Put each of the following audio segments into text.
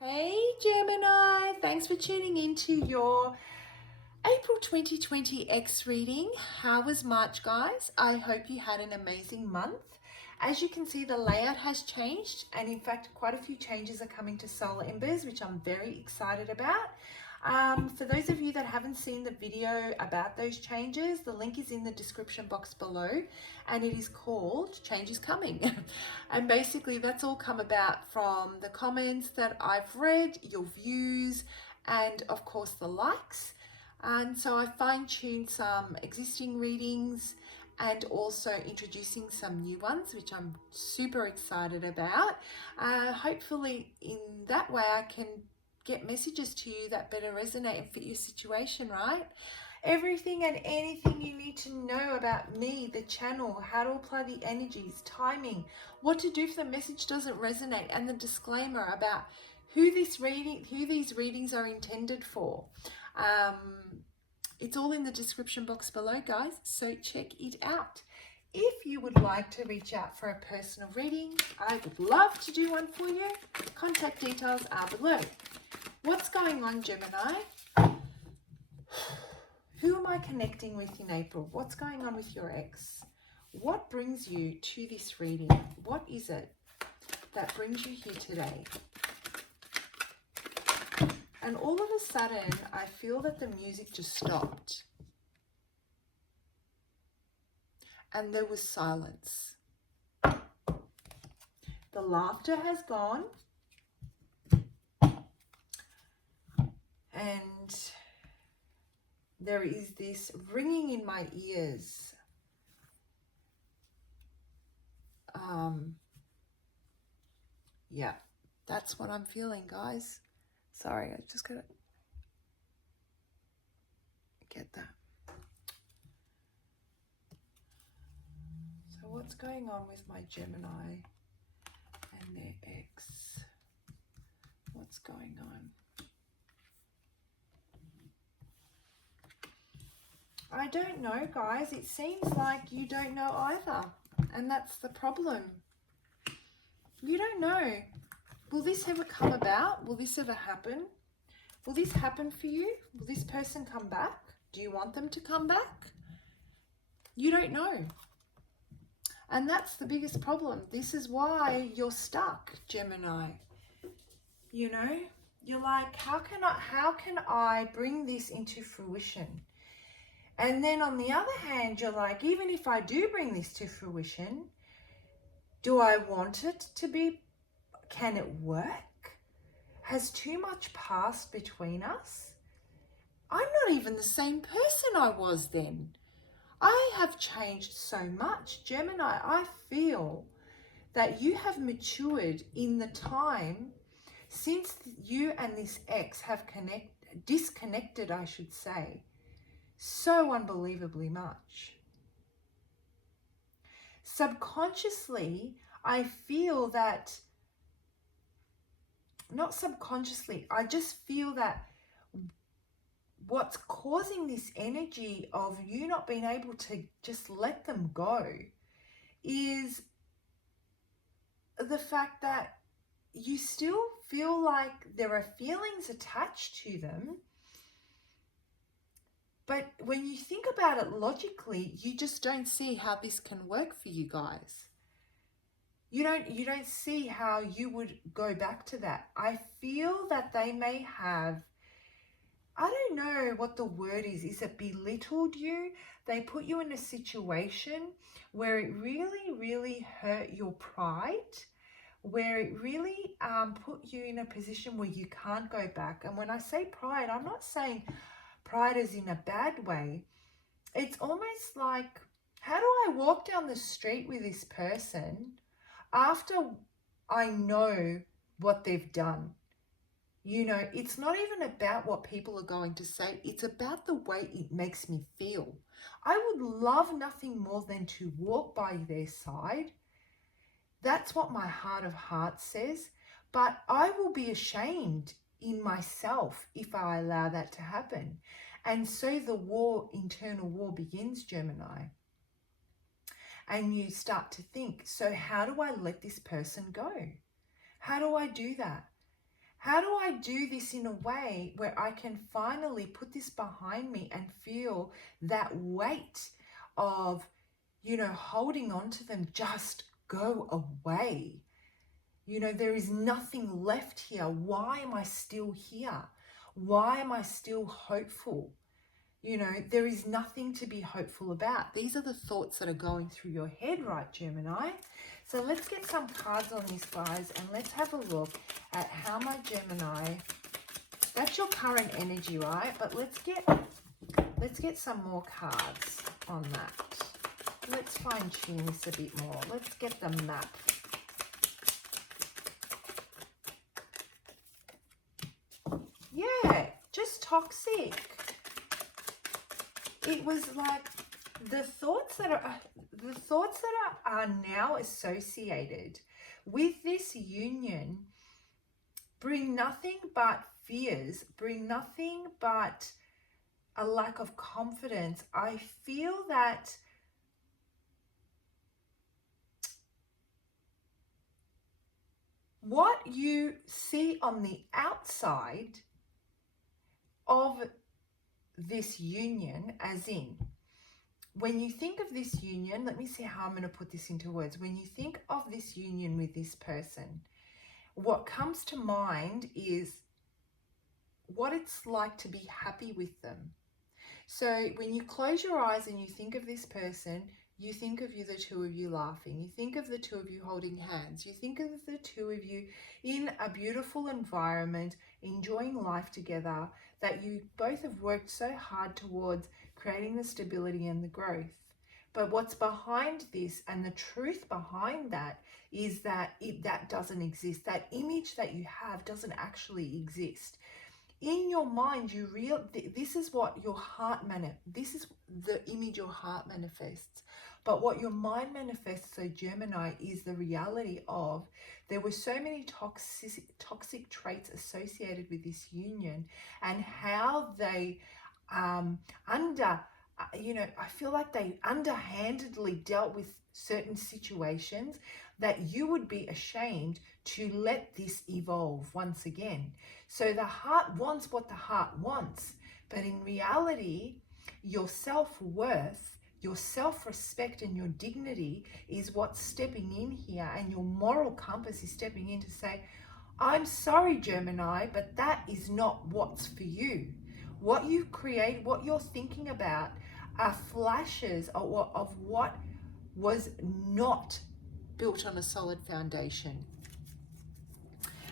Hey Gemini, thanks for tuning into your April 2020 X reading. How was March, guys? I hope you had an amazing month. As you can see, the layout has changed, and in fact, quite a few changes are coming to Soul Embers, which I'm very excited about. For those of you that haven't seen the video about those changes, the link is in the description box below, and it is called Change is Coming. And basically that's all come about from the comments that I've read, your views, and of course the likes. And so I fine-tuned some existing readings and also introducing some new ones, which I'm super excited about. Hopefully in that way I can get messages to you that better resonate and fit your situation, right? Everything and anything you need to know about me, the channel, how to apply the energies, timing, what to do if the message doesn't resonate, and the disclaimer about who these readings are intended for. It's all in the description box below, guys, so check it out. If you would like to reach out for a personal reading, I would love to do one for you. Contact details are below. What's going on, Gemini? Who am I connecting with in April? What's going on with your ex? What brings you to this reading? What is it that brings you here today? And all of a sudden, I feel that the music just stopped. And there was silence. The laughter has gone. And there is this ringing in my ears. Yeah, that's what I'm feeling, guys. Sorry, I just gotta get that. So what's going on with my Gemini and their ex? What's going on? I don't know, guys. It seems like you don't know either. And that's the problem. You don't know. Will this ever come about? Will this ever happen? Will this happen for you? Will this person come back? Do you want them to come back? You don't know. And that's the biggest problem. This is why you're stuck, Gemini. You know, you're like, how can I bring this into fruition? And then on the other hand, you're like, even if I do bring this to fruition, do I want it to be, can it work? Has too much passed between us? I'm not even the same person I was then. I have changed so much. Gemini, I feel that you have matured in the time since you and this ex have disconnected, I should say, so unbelievably much. Subconsciously, I feel that, not subconsciously, I just feel that what's causing this energy of you not being able to just let them go is the fact that you still feel like there are feelings attached to them. But when you think about it logically, you just don't see how this can work for you guys. You don't see how you would go back to that. I feel that they may have, I don't know what the word is. Is it belittled you? They put you in a situation where it really, really hurt your pride, where it really put you in a position where you can't go back. And when I say pride, I'm not saying pride as in a bad way. It's almost like, how do I walk down the street with this person after I know what they've done? You know, it's not even about what people are going to say. It's about the way it makes me feel. I would love nothing more than to walk by their side. That's what my heart of hearts says. But I will be ashamed in myself if I allow that to happen. And so the war, internal war begins, Gemini. And you start to think, so how do I let this person go? How do I do that? How do I do this in a way where I can finally put this behind me and feel that weight of, holding on to them just go away? There is nothing left here. Why am I still here? Why am I still hopeful? There is nothing to be hopeful about. These are the thoughts that are going through your head, right, Gemini? So let's get some cards on this, guys, and let's have a look at how my Gemini, that's your current energy, right? But let's get some more cards on that. Let's fine tune this a bit more. Let's get the map. Yeah, just toxic. It was like the thoughts that are now associated with this union bring nothing but fears, bring nothing but a lack of confidence. I feel that what you see on the outside of this union, as in, when you think of this union, let me see how I'm going to put this into words. When you think of this union with this person, what comes to mind is what it's like to be happy with them. So when you close your eyes and you think of this person, you think of the two of you laughing. You think of the two of you holding hands. You think of the two of you in a beautiful environment, enjoying life together, that you both have worked so hard towards creating the stability and the growth. But what's behind this, and the truth behind that, is that that doesn't exist. That image that you have doesn't actually exist. In your mind, this is what your heart this is the image your heart manifests. But what your mind manifests, so Gemini, is the reality of there were so many toxic traits associated with this union, and how they I feel like they underhandedly dealt with certain situations that you would be ashamed to let this evolve once again. So the heart wants what the heart wants, but in reality, your self-worth, your self-respect and your dignity is what's stepping in here, and your moral compass is stepping in to say, I'm sorry, Gemini, but that is not what's for you. What you create, what you're thinking about, are flashes of what was not built on a solid foundation.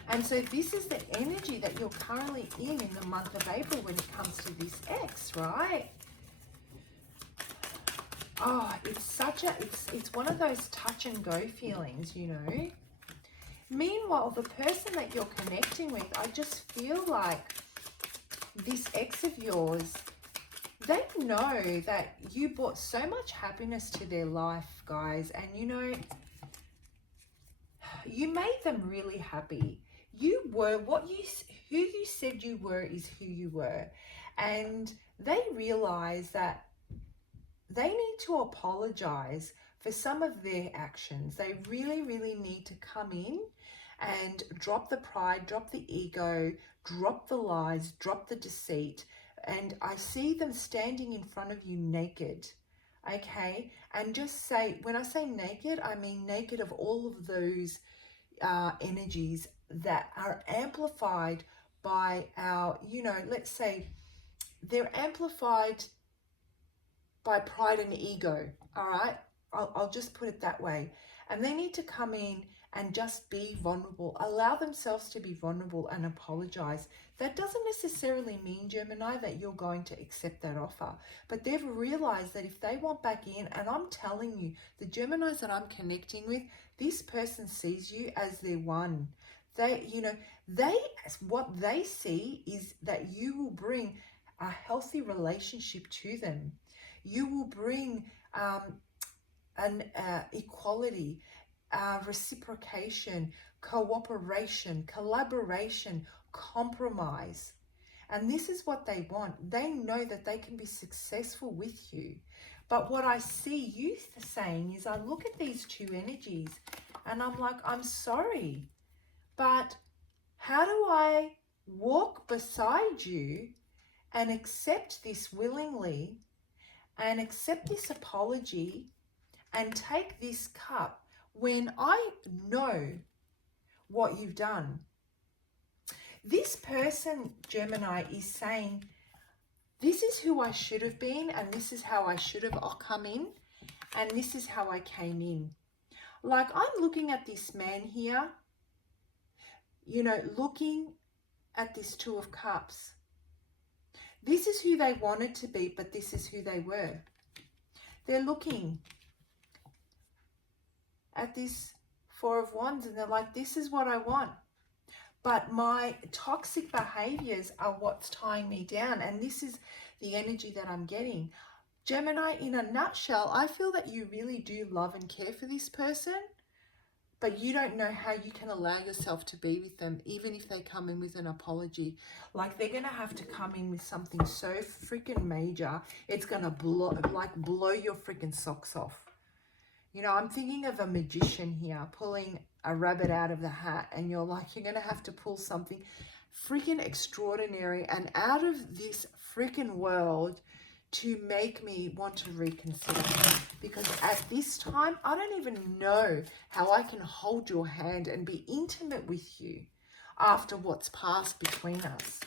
And so this is the energy that you're currently in the month of April when it comes to this ex, right? Oh, it's one of those touch and go feelings, Meanwhile, the person that you're connecting with, I just feel like this ex of yours, they know that you brought so much happiness to their life, guys. And you made them really happy. You were who you said you were is who you were. And they realize that they need to apologize for some of their actions. They really, really need to come in and drop the pride, drop the ego, drop the lies, drop the deceit. And I see them standing in front of you naked, okay? And just say, when I say naked, I mean naked of all of those energies that are amplified by our, let's say they're amplified by pride and ego, all right? I'll just put it that way. And they need to come in and just be vulnerable, allow themselves to be vulnerable and apologize. That doesn't necessarily mean, Gemini, that you're going to accept that offer, but they've realized that if they want back in, and I'm telling you, the Geminis that I'm connecting with, this person sees you as their one. What they see is that you will bring a healthy relationship to them. You will bring an equality, reciprocation, cooperation, collaboration, compromise. And this is what they want. They know that they can be successful with you. But what I see you saying is, I look at these two energies and I'm like, I'm sorry, but How do I walk beside you and accept this willingly and accept this apology and take this cup when I know what you've done? This person, Gemini, is saying, this is who I should have been, and this is how I should have come in, and this is how I came in. Like, I'm looking at this man here, you know, looking at this Two of Cups. This is who they wanted to be, but this is who they were. They're looking at this Four of Wands and they're like, this is what I want. But my toxic behaviors are what's tying me down. And this is the energy that I'm getting. Gemini, in a nutshell, I feel that you really do love and care for this person, but you don't know how you can allow yourself to be with them, even if they come in with an apology. Like, they're going to have to come in with something so freaking major, it's going to blow your freaking socks off. You know, I'm thinking of a magician here pulling a rabbit out of the hat, and you're like, you're going to have to pull something freaking extraordinary and out of this freaking world to make me want to reconsider. Because at this time, I don't even know how I can hold your hand and be intimate with you after what's passed between us.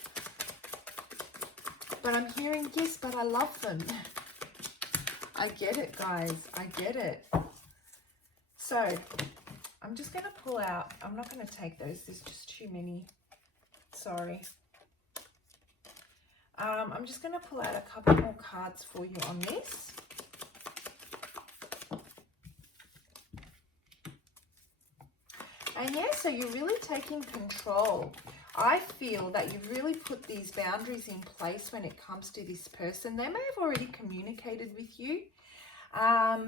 But I'm hearing, yes, but I love them. I get it, guys. I get it. So I'm just going to pull out. I'm not going to take those. There's just too many. Sorry. I'm just going to pull out a couple more cards for you on this. And yeah, so you're really taking control. I feel that you've really put these boundaries in place when it comes to this person. They may have already communicated with you. I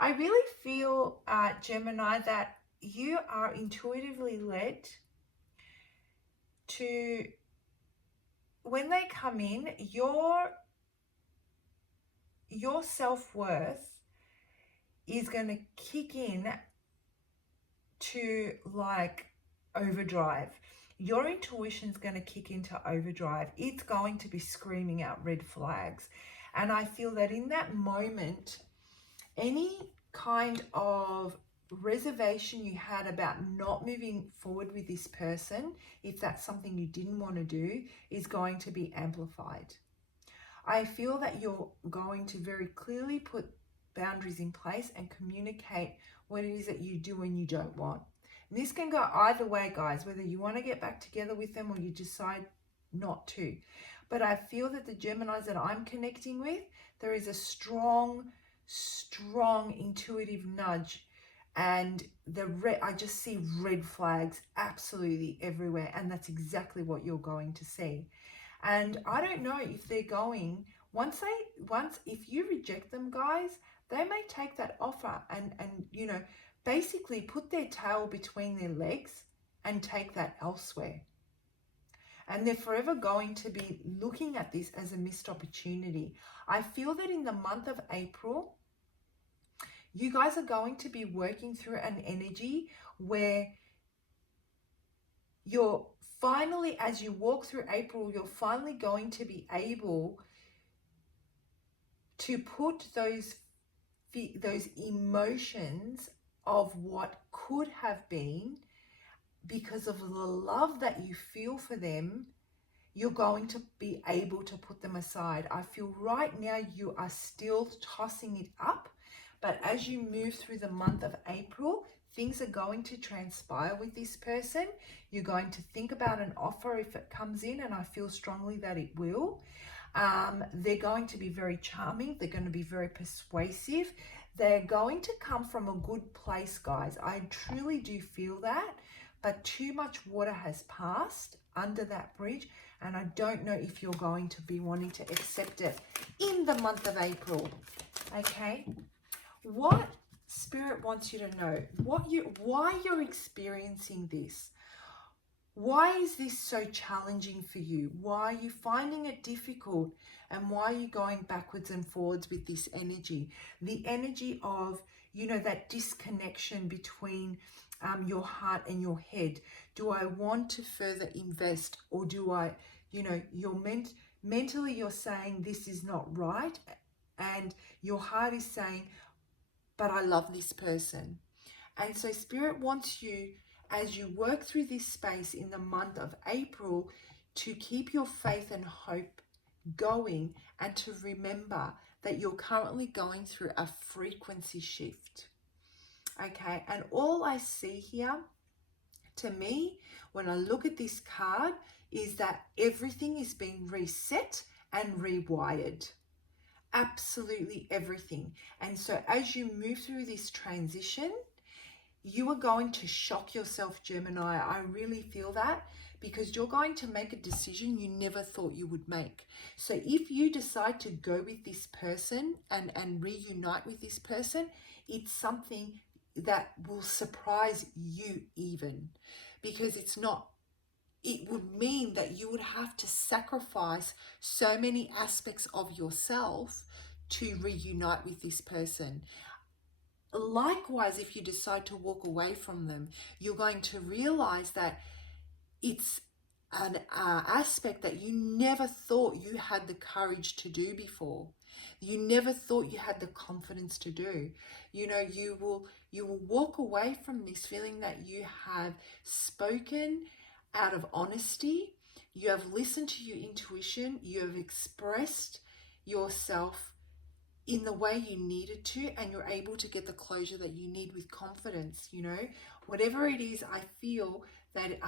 really feel, Gemini, that you are intuitively led to, when they come in, your self-worth is going to kick in to like overdrive. Your intuition's going to kick into overdrive. It's going to be screaming out red flags. And I feel that in that moment, any kind of reservation you had about not moving forward with this person, if that's something you didn't want to do, is going to be amplified. I feel that you're going to very clearly put boundaries in place and communicate what it is that you do and you don't want. And this can go either way, guys, whether you want to get back together with them or you decide not to. But I feel that the Geminis that I'm connecting with, there is a strong intuitive nudge, and I just see red flags absolutely everywhere, and that's exactly what you're going to see. And I don't know if they're going, if you reject them, guys, they may take that offer and you know, basically put their tail between their legs and take that elsewhere. And they're forever going to be looking at this as a missed opportunity. I feel that in the month of April, you guys are going to be working through an energy where you're finally, as you walk through April, you're finally going to be able to put those emotions of what could have been, because of the love that you feel for them, you're going to be able to put them aside. I feel right now you are still tossing it up, but as you move through the month of April, things are going to transpire with this person. You're going to think about an offer if it comes in, and I feel strongly that it will. They're going to be very charming. They're going to be very persuasive. They're going to come from a good place, guys. I truly do feel that, but too much water has passed under that bridge, and I don't know if you're going to be wanting to accept it in the month of April. Okay? What Spirit wants you to know, why you're experiencing this. Why is this so challenging for you? Why are you finding it difficult? And why are you going backwards and forwards with this energy? The energy of you know, that disconnection between your heart and your head. Do I want to further invest, or do I, you know, mentally you're saying this is not right, and your heart is saying, but I love this person. And so Spirit wants you, as you work through this space in the month of April, to keep your faith and hope going, and to remember that you're currently going through a frequency shift. Okay, and all I see here, to me, when I look at this card, is that everything is being reset and rewired. Absolutely everything. And so as you move through this transition, you are going to shock yourself, Gemini. I really feel that, because you're going to make a decision you never thought you would make. So if you decide to go with this person and reunite with this person, it's something that will surprise you even, because it would mean that you would have to sacrifice so many aspects of yourself to reunite with this person. Likewise, if you decide to walk away from them, you're going to realize that it's an aspect that you never thought you had the courage to do before. You never thought you had the confidence to do. You know, you will walk away from this feeling that you have spoken out of honesty. You have listened to your intuition. You have expressed yourself in the way you needed to, and you're able to get the closure that you need with confidence. You know, whatever it is, I feel that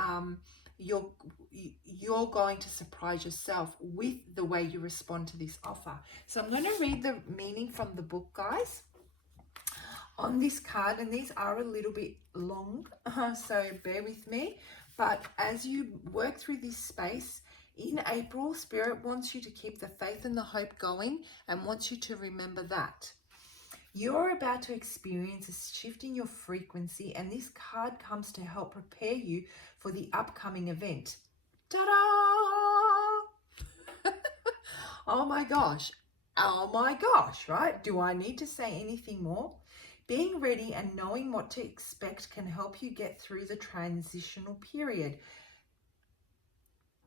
you're going to surprise yourself with the way you respond to this offer. So I'm going to read the meaning from the book, guys, on this card, and these are a little bit long, so bear with me. But as you work through this space in April, Spirit wants you to keep the faith and the hope going, and wants you to remember that you're about to experience a shift in your frequency, and this card comes to help prepare you for the upcoming event. Ta-da! Oh my gosh, right? Do I need to say anything more? Being ready and knowing what to expect can help you get through the transitional period.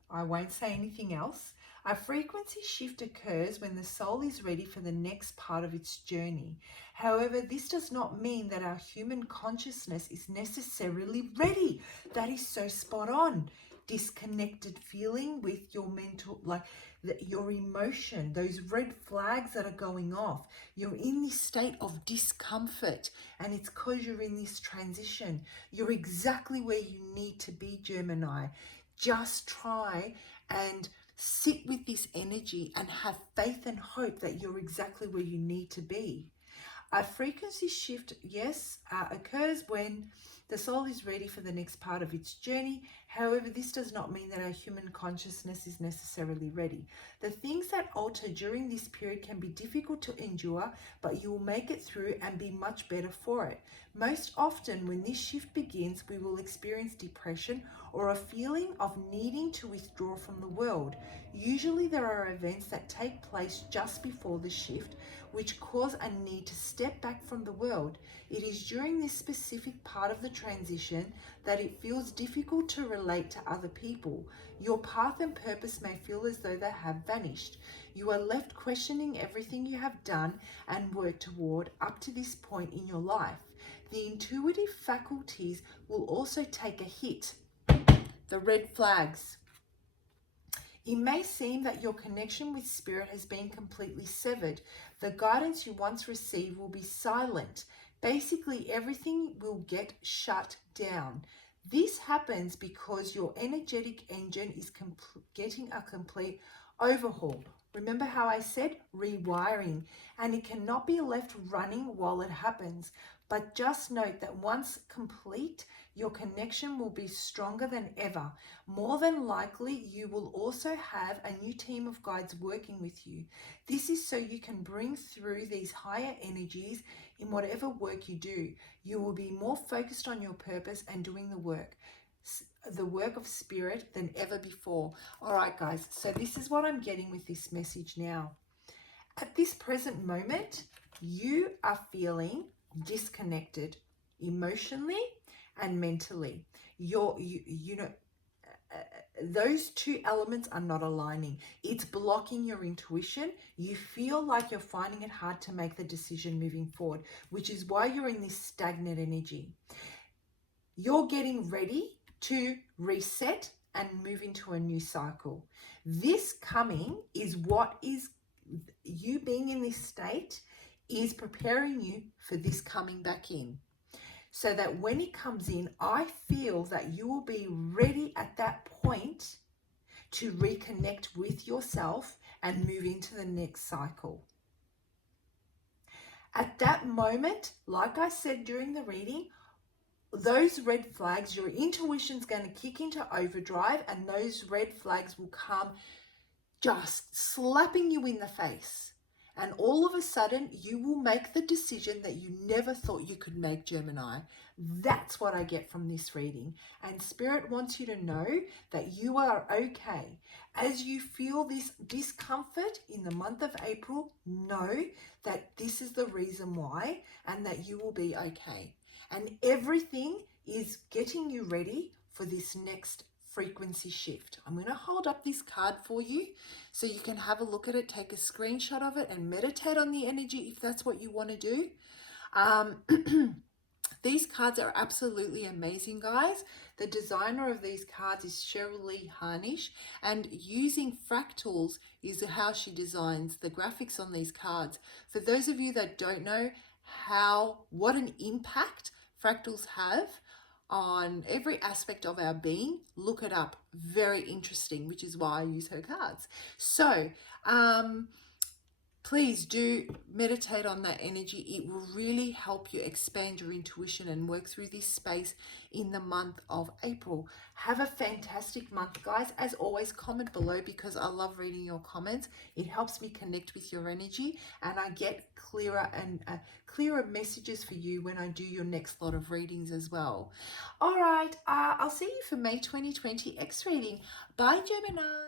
I won't say anything else. A frequency shift occurs when the soul is ready for the next part of its journey. However, this does not mean that our human consciousness is necessarily ready. That is so spot on. Disconnected feeling with your mental, like your emotion, those red flags that are going off. You're in this state of discomfort, and it's because you're in this transition. You're exactly where you need to be, Gemini. Just try and sit with this energy and have faith and hope that you're exactly where you need to be. A frequency shift, yes, occurs when the soul is ready for the next part of its journey. However, this does not mean that our human consciousness is necessarily ready. The things that alter during this period can be difficult to endure, but you will make it through and be much better for it. Most often, when this shift begins, we will experience depression or a feeling of needing to withdraw from the world. Usually, there are events that take place just before the shift, which cause a need to step back from the world. It is during this specific part of the transition that it feels difficult to relate to other people. Your path and purpose may feel as though they have vanished. You are left questioning everything you have done and worked toward up to this point in your life. The intuitive faculties will also take a hit. The red flags. It may seem that your connection with Spirit has been completely severed. The guidance you once received will be silent. Basically, everything will get shut down. This happens because your energetic engine is getting a complete overhaul. Remember how I said rewiring, and it cannot be left running while it happens. But just note that once complete, your connection will be stronger than ever. More than likely, you will also have a new team of guides working with you. This is so you can bring through these higher energies in whatever work you do. You will be more focused on your purpose and doing the work of Spirit than ever before. All right, guys, so this is what I'm getting with this message now. At this present moment, you are feeling disconnected emotionally and mentally. You know, those two elements are not aligning. It's blocking your intuition. You feel like you're finding it hard to make the decision moving forward, which is why you're in this stagnant energy. You're getting ready to reset and move into a new cycle. This coming is what is you being in this state is preparing you for this coming back in. So that when it comes in, I feel that you will be ready at that point to reconnect with yourself and move into the next cycle. At that moment, like I said during the reading, those red flags, your intuition's going to kick into overdrive, and those red flags will come just slapping you in the face. And all of a sudden, you will make the decision that you never thought you could make, Gemini. That's what I get from this reading. And Spirit wants you to know that you are okay. As you feel this discomfort in the month of April, know that this is the reason why and that you will be okay. And everything is getting you ready for this next frequency shift. I'm going to hold up this card for you so you can have a look at it, take a screenshot of it, and meditate on the energy if that's what you want to do. These cards are absolutely amazing, guys. The designer of these cards is Cheryl Lee Harnish, and using fractals is how she designs the graphics on these cards. For those of you that don't know what an impact fractals have on every aspect of our being, look it up. Very interesting, which is why I use her cards. So please do meditate on that energy. It will really help you expand your intuition and work through this space in the month of April. Have a fantastic month, guys. As always, comment below because I love reading your comments. It helps me connect with your energy, and I get clearer and clearer messages for you when I do your next lot of readings as well. All right, I'll see you for May 2020 X reading. Bye, Gemini.